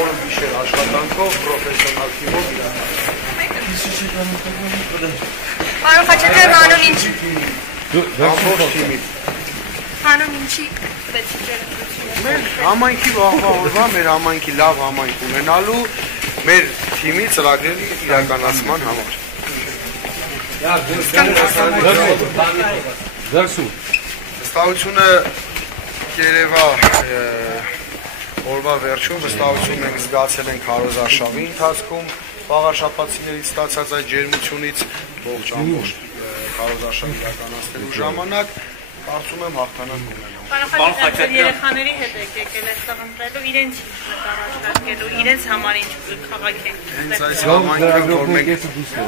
Օրը-գիշեր աշխատանքով պրոֆեսիոնալ թիմով Պարոն Խաչատրյան, հանուն ինչի։ ամբողջ թիմի։ Հանուն ինչի տվեցիք ջերմությունը։ Մեր համայնքի վաղվա օրվա, մեր համայնքի լավ համայնք ունենալու, մեր թիմի ծրագրերի իրականացման համար։ Վստահությունը երևա օրվա վերջում վստահություն մենք զգացել ենք քարոզարշավի ընթացքում, խաղաշաբաթիներից ստացած այդ ջերմությունից ողջ ամբողջ քարոզարշավը իրականացնելու ժամանակ կարծում եմ հաղթանակ ունենանք։ Պարոն Խաչատրյան, երեխաների հետ եկել այստեղ ընտրելու, իրենց ինչ առաջարկելու, իրենց համար ինչ քաղաք եք։ Հենց այս համայնքը, որ մենք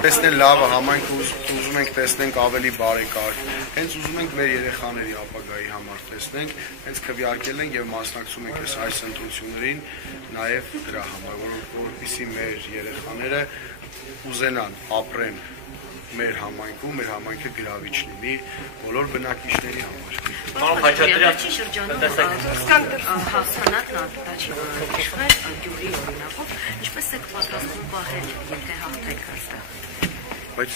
տեսնել լավը համայնքը ուզում ենք տեսնենք ավելի բարեկարգ, հենց ուզում ենք մեր երեխաների ապագայի համար տեսնենք, հենց քվեարկել ենք եւ մասնակցում ենք այս ընտրություններին նաեւ դրա համար, որովհետեւ մեր երեխաները ուզենան ապրեն մեր համայնքում, մեր համայնքը գրավիչ լինի բոլոր բնակիչների համար։ Պարոն Խաչատրյան, Վերջին շրջանում հաղթանակն արտադաշի որոշվել գյուղի օրինակով, ինչպես եք պատրաստվում պահել, եթե հաղթեք այստեղ։ Բայց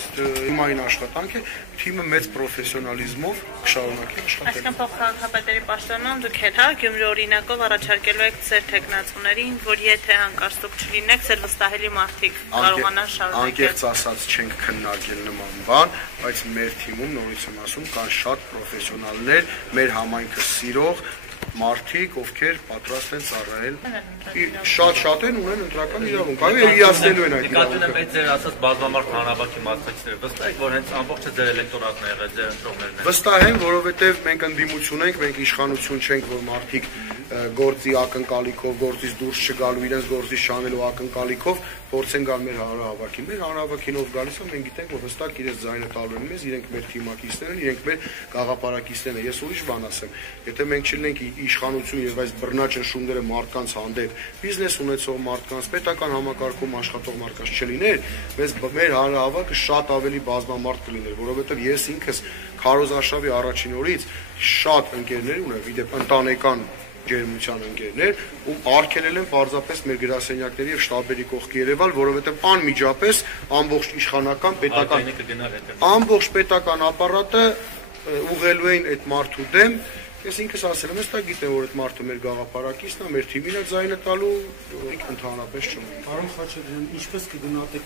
իմ այն աշխատանքը թիմը մեծ պրոֆեսիոնալիզմով կշարունակի աշխատել։ Այսքան փոխքաղաքապետերի պաշտոնում դուք էլ հա Գյումրի օրինակով առաջարկելու եք ձեր թեկնածուներին, որ եթե հանկարծ դուք չլինեք, ձեր վստահելի մարդիկ կարողանան շարունակել։ Անկեղծ ասած չենք քննարկել նման բան, բայց մեր թիմում նորից եմ ասում կան շատ պրոֆեսիոնալներ, մեր համայնքը սիրող մարդիկ, ովքեր պատրաստ են ծառայել, շատ են ունեն ընտրական իրավունք, այո, իրացնելու են այդ նկատի ունեմ այդ ձեր ասած բազմամարդ հանրավակի մասնակիցները, վստահ եք, որ հենց ամբողջը ձեր էլեկտորատն է եղել, ձեր ընտրողներն են։ Վստահ եմ, որովհետև մենք ընդդիմություն ենք, մենք իշխանություն չենք, որ մարդիկ գործի ակնկալիքով, գործից դուրս չգալու, իրենց գործի շանելու ակնկալիքով փորձեն գալ մեր հանրահավաքին։ Մեր հանրահավաքին ով գալիս է, մենք գիտենք, որ հստակ իրենց ձայնը տալու են մեզ, իրենք մեր թիմակիցներն են, իրենք մեր գաղափարակիցներն են։ Ես ուրիշ բան ասեմ, եթե մենք չլինենք իշխանություն եւ այս բռնաճ շումները մարդկանց հանդեպ, բիզնես ունեցող մարդկանց, պետական համակարգում աշխատող մարդկանց չլիներ, մեր հանրահավաքը շատ ավելի բազմամարդ կլիներ, որովհետեւ ես ինքս քարոզարշավի առաջին օրից շատ ընկերներ ունեմ, իդեպ ընտանեկան ջերմության ընկերներ, ում արգելել են պարզապես մեր գրասենյակների եւ շտաբերի կողքի երևալ, որովհետեւ անմիջապես ամբողջ իշխանական ամբողջ պետական ապարատը ուղղելու էին այդ մարդու դեմ։ Ես ինքս ասել եմ, ես դա գիտեմ, որ այդ մարդը մեր գաղափարակիցն է, մեր թիմին է ձայնը տալու, ինքը ընդհանրապես չունենք։ Պարոն Խաչատրյան, ինչպես կգնահատեք